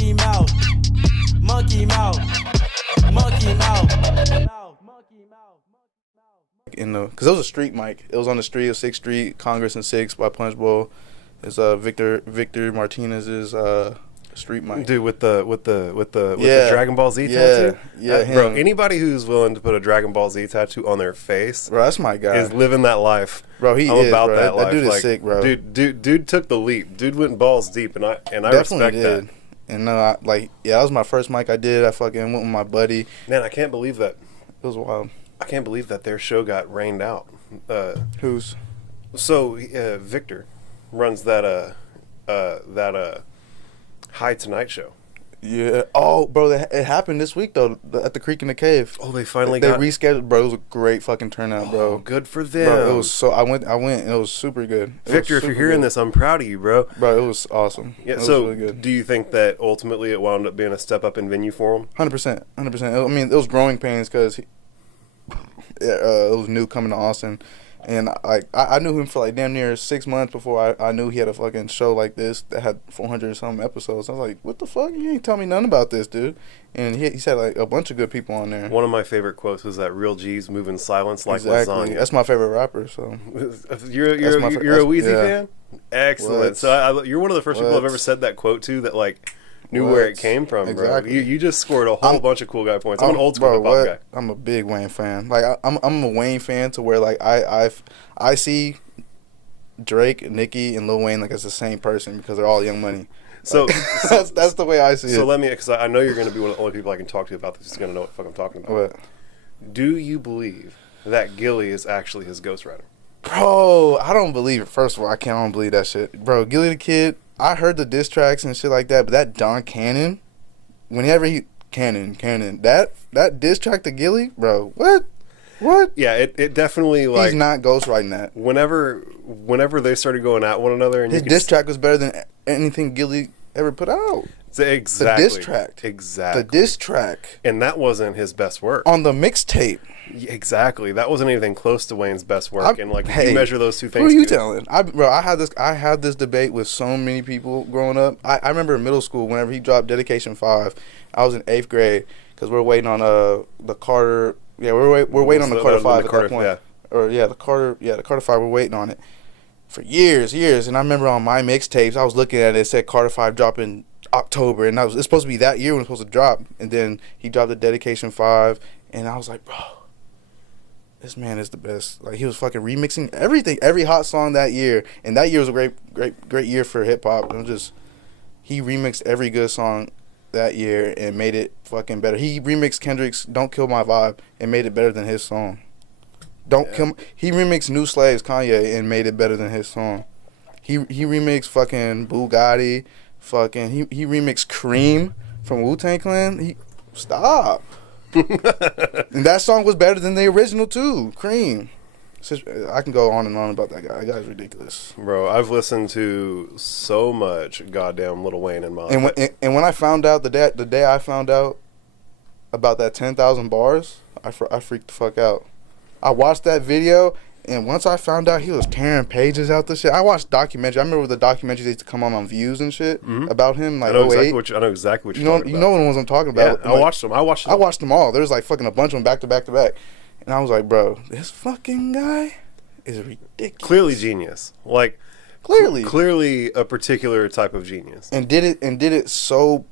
Monkey mouth. Monkey mouth. Monkey mouth. Because it was a street mic. It was on the street of 6th Street, Congress and 6th by Punch Bowl. It's Victor Martinez's street mic. Dude, with the Dragon Ball Z tattoo? Yeah, bro, anybody who's willing to put a Dragon Ball Z tattoo on their face, bro, that's my guy. is living that life. Bro, I'm about bro. that life. That dude is sick, bro. Dude took the leap. Dude went balls deep, and I Definitely respect did. that. And that was my first mic I did. I fucking went with my buddy. Man, I can't believe that. It was wild. I can't believe that their show got rained out. Whose? So Victor runs that High Tonight show. Yeah. Oh, bro, it happened this week though at the Creek in the Cave. Oh, they finally they rescheduled. Bro, it was a great fucking turnout, bro. Oh, good for them. Bro, it was so. I went, and it was super good. Victor, if you're hearing this, I'm proud of you, bro. Bro, it was awesome. Yeah. It So, was really good. do you think that ultimately it wound up being a step up in venue for him? 100%. I mean, it was growing pains because it was new coming to Austin. And I knew him for like damn near 6 months before I knew he had a fucking show like this that had 400 and some episodes. I was like, what the fuck? You ain't tell me nothing about this, dude. And he said like a bunch of good people on there. One of my favorite quotes was that real G's move in silence like exactly. lasagna. That's my favorite rapper. So you're a Weezy fan? Excellent. What? So you're one of the first people I've ever said that quote to that like knew where it came from, exactly. bro. You just scored a whole bunch of cool guy points. I'm an old school hip-hop guy. I'm a big Wayne fan. Like I'm a Wayne fan to where like I see Drake, Nicki, and Lil Wayne like as the same person because they're all Young Money. So, that's the way I see it. So let me, because I know you're going to be one of the only people I can talk to about this who's going to know what the fuck I'm talking about. What? Do you believe that Gillie is actually his ghostwriter? Bro, I don't believe it. First of all, I don't believe that shit. Bro, Gillie the Kid, I heard the diss tracks and shit like that, but that Don Cannon, whenever Cannon, that diss track to Gillie, bro, what? Yeah, it definitely like... He's not ghostwriting that. Whenever they started going at one another... and his diss track was better than anything Gillie ever put out. Exactly. The diss track. Exactly. The diss track. And that wasn't his best work. On the mixtape. Exactly. That wasn't anything close to Wayne's best work. And like, hey, you measure those two things. Who are you telling? I had this debate with so many people growing up. I remember in middle school whenever he dropped Dedication 5, I was in 8th grade because we're waiting on the Carter. Yeah, we're waiting on the Carter 5 at that point. Yeah. Or the Carter 5. We're waiting on it for years. And I remember on my mixtapes, I was looking at it. It said Carter 5 dropping October, and it's supposed to be that year when it's supposed to drop. And then he dropped the Dedication 5, and I was like, bro, this man is the best. Like, he was fucking remixing everything, every hot song that year. And that year was a great year for hip hop. He remixed every good song that year and made it fucking better. He remixed Kendrick's "Don't Kill My Vibe" and made it better than his song. He remixed New Slaves, Kanye, and made it better than his song. He remixed fucking Bugatti. He remixed Cream from Wu-Tang Clan. Stop. And that song was better than the original too. Cream. I can go on and on about that guy. That guy's ridiculous. Bro, I've listened to so much goddamn Lil Wayne in my life. And when I found out, the day I found out about that 10,000 bars, I freaked the fuck out. I watched that video, and once I found out he was tearing pages out the shit, I watched documentaries. I remember the documentaries used to come on Views and shit about him. Like, I know exactly what you're talking about. You know the ones I'm talking about. Yeah, I watched them. I watched them all. There's like fucking a bunch of them back to back to back. And I was like, bro, this fucking guy is ridiculous. Clearly genius. Like, clearly a particular type of genius. And did it so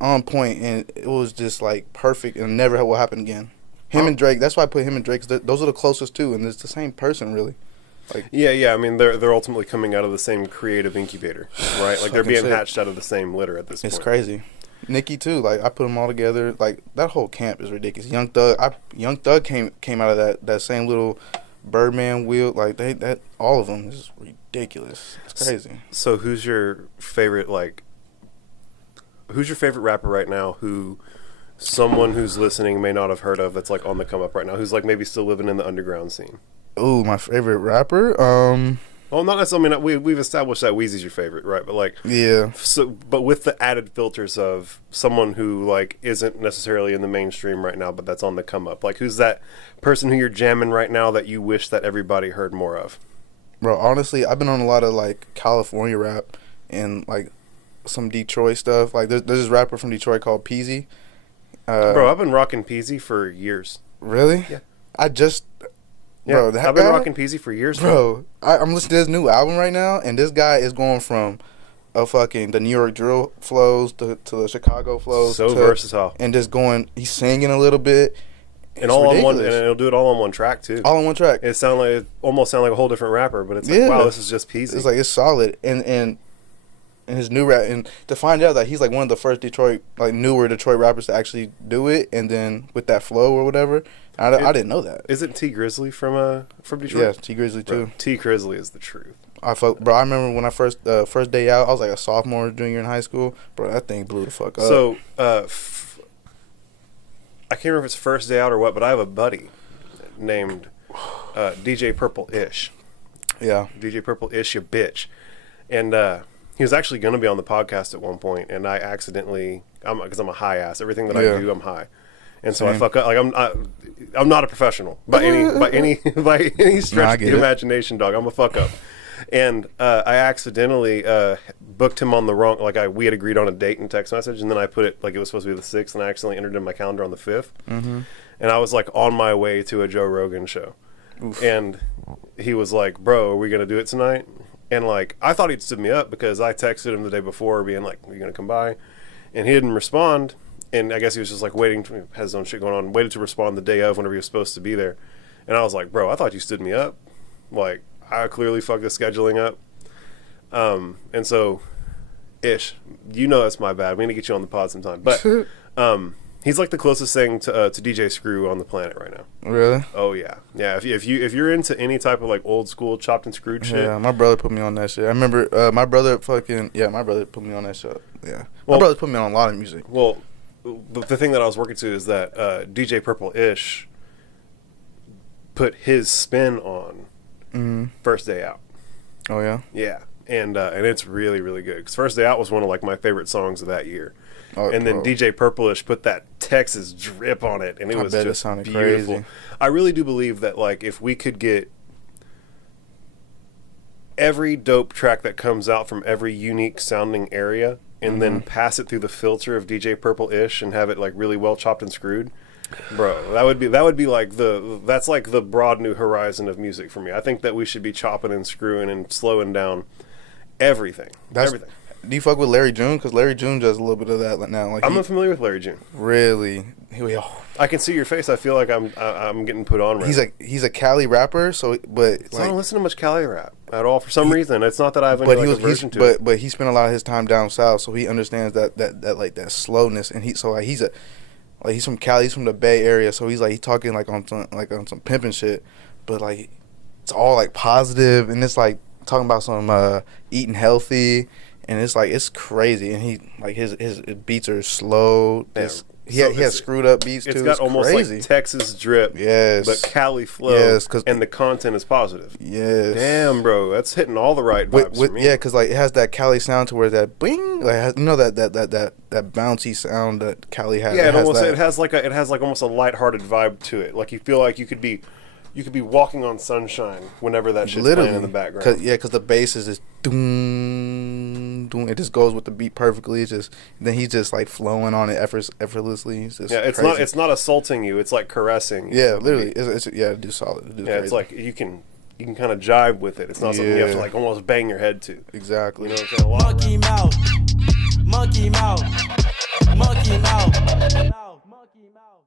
on point, and it was just like perfect, and never will happen again. Him and Drake. That's why I put him and Drake. Those are the closest two, and it's the same person, really. Like, yeah. I mean, they're ultimately coming out of the same creative incubator, right? Like, they're being hatched out of the same litter at this point. It's crazy. Nicki too. Like, I put them all together. Like, that whole camp is ridiculous. Young Thug came out of that same little Birdman wheel. Like, all of them is ridiculous. It's crazy. So who's your favorite rapper right now who someone who's listening may not have heard of, that's like on the come up right now, who's like maybe still living in the underground scene? Ooh, my favorite rapper? Well, not necessarily. I mean, we've established that Weezy's your favorite, right? But like, yeah. So, but with the added filters of someone who like isn't necessarily in the mainstream right now, but that's on the come up. Like, who's that person who you're jamming right now that you wish that everybody heard more of? Bro, honestly, I've been on a lot of like California rap, and like some Detroit stuff. Like there's this rapper from Detroit called Peezy. Bro, I've been rocking Peezy for years. Really? Yeah. I just. Yeah, Bro, that I've been guy, rocking Peezy for years. Bro, I'm listening to his new album right now, and this guy is going from the New York drill flows to the Chicago flows. So versatile. And just going, he's singing a little bit. And all on one, and it'll do it all on one track too. All on one track. It almost sound like a whole different rapper, but it's like, wow, this is just Peezy. It's like, it's solid. And his new rap, and to find out that he's like one of the first newer Detroit rappers to actually do it, and then with that flow or whatever, I didn't know that. Isn't T Grizzly from Detroit? Yeah, T Grizzly too. Bro, T Grizzly is the truth. I remember when I first day out, I was like a sophomore, junior in high school. Bro, that thing blew the fuck up. So, I can't remember if it's first day out or what, but I have a buddy named DJ Purplei5h. Yeah. DJ Purplei5h, you bitch. And he was actually going to be on the podcast at one point, and I accidentally, because I'm a high ass. Everything that I do, I'm high. And so I fuck up. Like I'm not a professional by any stretch of the imagination, dog. I'm a fuck up. And I accidentally booked him on the wrong. We had agreed on a date and text message, and then I put it like it was supposed to be the 6th, and I accidentally entered in my calendar on the 5th. Mm-hmm. And I was like on my way to a Joe Rogan show, and he was like, "Bro, are we gonna do it tonight?" And like I thought he'd stood me up because I texted him the day before, being like, "Are you gonna come by?" And he didn't respond. And I guess he was just like waiting, has his own shit going on, waited to respond the day of whenever he was supposed to be there. And I was like, bro, I thought you stood me up. Like, I clearly fucked the scheduling up. And so, Ish, you know that's my bad. We need to get you on the pod sometime. But he's like the closest thing to DJ Screw on the planet right now. Really? Oh, yeah. Yeah, if you're into any type of like old school chopped and screwed shit. Yeah, my brother put me on that shit. I remember my brother put me on that shit. Yeah. My brother put me on a lot of music. Well, the thing that I was working to is that DJ Purplei5h put his spin on First Day Out. Oh yeah, yeah, and it's really really good because First Day Out was one of like my favorite songs of that year. Oh, and then DJ Purplei5h put that Texas drip on it, and it was just beautiful. Crazy. I really do believe that like if we could get every dope track that comes out from every unique sounding area and then pass it through the filter of DJ Purplei5h and have it like really well chopped and screwed, bro, that would be like that's like the broad new horizon of music for me. I think that we should be chopping and screwing and slowing down everything. Everything. Do you fuck with Larry June? Because Larry June does a little bit of that now. Like I'm unfamiliar with Larry June. Really? I can see your face. I feel like I'm getting put on. Right. He's a Cali rapper. So, but I don't listen to much Cali rap at all for some reason. It's not that I have any aversion to it. But he spent a lot of his time down south, so he understands that like that slowness. And he's from Cali. He's from the Bay Area, so he's talking on some pimping shit. But like it's all like positive, and it's like talking about some eating healthy. And it's like it's crazy, and he like his beats are slow. He has screwed up beats too. It's got almost crazy. like Texas drip, yes, but Cali flow, yes, and the content is positive. Yes, damn, bro, that's hitting all the right vibes for me. Yeah, because like it has that Cali sound to where that bing, like that bouncy sound that Cali has. Yeah, it has like almost a lighthearted vibe to it. Like you feel like you could be walking on sunshine whenever that shit's playing in the background. Because the bass is just doom, doom. It just goes with the beat perfectly. It's just then he's just like flowing on it effortlessly. It's just it's not assaulting you. It's like caressing. Yeah, literally. It's it do solid. It do crazy. It's like you can kind of jive with it. It's not something you have to like almost bang your head to. Exactly. You know what I'm saying? Monkey mouth, monkey mouth, monkey mouth, monkey mouth.